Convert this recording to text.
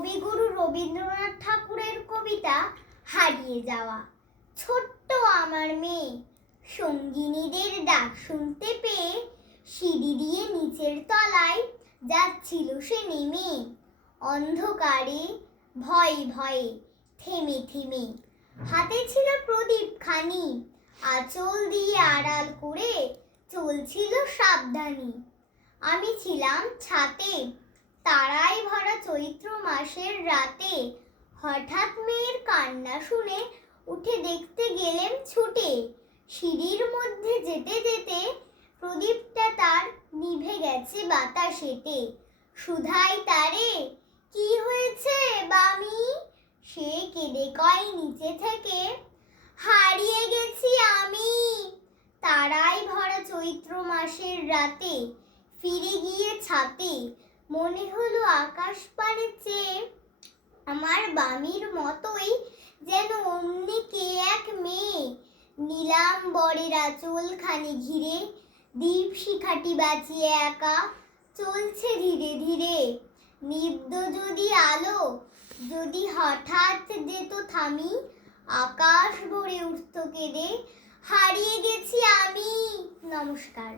কবিগুরু রবীন্দ্রনাথ ঠাকুরের কবিতা হারিয়ে যাওয়া। ছোট্ট আমার মেয়ে সঙ্গিনীদের ডাক শুনতে পেয়ে সিঁড়ি দিয়ে নিচের তলায় যাচ্ছিল সে নেমে। অন্ধকারে ভয়ে ভয়ে থেমে থেমে হাতে ছিল প্রদীপ খানি, আঁচল দিয়ে আড়াল করে চলছিল সাবধানী। আমি ছিলাম ছাতে, তারায় ভরা চৈত্র মাসের রাতে। হঠাৎ মেয়ের কান্না শুনে উঠে দেখতে গেলেম ছুটে। সিঁড়ির মধ্যে যেতে যেতে প্রদীপটা তার নিভে গেছে বাতাসেতে। সুধাই তারে, কি হয়েছে বামি? সে কেঁদে কয় নিচে থেকে, হারিয়ে গেছি আমি তারায় ভরা চৈত্র মাসের রাতে। ফিরে গিয়ে ছাতে মনে হলো আকাশ পানে চেয়ে আমার বামির মতোই যেন অমনি কে এক মেয়ে। নিলাম বরের আঁচলখানি ঘিরে, দীপ শিখাটি বাঁচিয়ে একা চলছে ধীরে ধীরে। নিব্ধ যদি আলো যদি হঠাৎ যেত থামি, আকাশ ভরে উঠত কেঁদে, হারিয়ে গেছি আমি। নমস্কার।